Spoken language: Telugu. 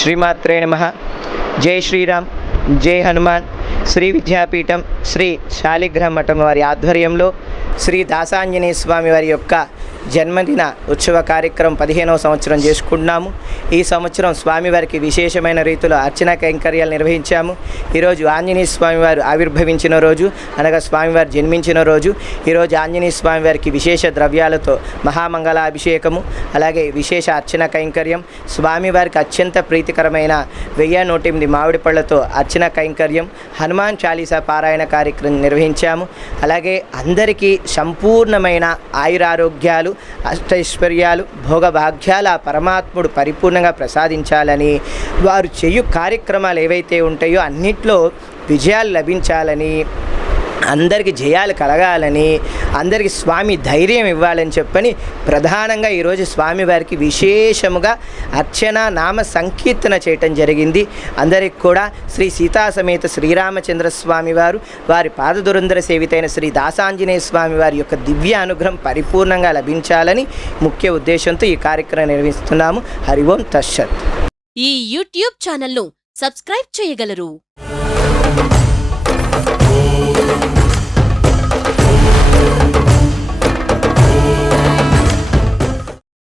శ్రీమాత్రే నమః. జై శ్రీరామ్, జై హనుమాన్. శ్రీ విద్యాపీఠం శ్రీ శాలిగ్రామ మఠం వారి ఆధ్వర్యంలో శ్రీ దాసాంజనేయ స్వామి వారి యొక్క జన్మదిన ఉత్సవ కార్యక్రమం 15వ సంవత్సరం చేసుకుంటున్నాము. ఈ సంవత్సరం స్వామివారికి విశేషమైన రీతిలో అర్చన కైంకర్యాలు నిర్వహించాము. ఈరోజు ఆంజనేయ స్వామివారు ఆవిర్భవించిన రోజు, అనగా స్వామివారు జన్మించిన రోజు. ఈరోజు ఆంజనేయ స్వామివారికి విశేష ద్రవ్యాలతో మహామంగళాభిషేకము, అలాగే విశేష అర్చన కైంకర్యం, స్వామివారికి అత్యంత ప్రీతికరమైన 1008 మామిడి పళ్ళతో అర్చన కైంకర్యం, హనుమాన్ చాలీసా పారాయణ కార్యక్రమం నిర్వహించాము. అలాగే అందరికీ సంపూర్ణమైన ఆయురారోగ్యాలు, అష్టైశ్వర్యాలు, భోగభాగ్యాల పరమాత్ముడు పరిపూర్ణంగా ప్రసాదించాలని, వారు చేయు కార్యక్రమాలు ఏవైతే ఉంటాయో అన్నిట్లో విజయాలు లభించాలని, అందరికీ జయాలు కలగాలని, అందరికీ స్వామి ధైర్యం ఇవ్వాలని చెప్పని ప్రధానంగా ఈరోజు స్వామివారికి విశేషముగా అర్చన నామ సంకీర్తన చేయటం జరిగింది. అందరికి కూడా శ్రీ సీతా సమేత శ్రీరామచంద్ర స్వామి వారు, వారి పాదదురంధర సేవితైన శ్రీ దాసాంజనేయ స్వామి వారి యొక్క దివ్య అనుగ్రహం పరిపూర్ణంగా లభించాలని ముఖ్య ఉద్దేశంతో ఈ కార్యక్రమం నిర్వహిస్తున్నాము. హరి ఓం తస్సత్. ఈ యూట్యూబ్ ఛానల్ను సబ్స్క్రైబ్ చేయగలరు.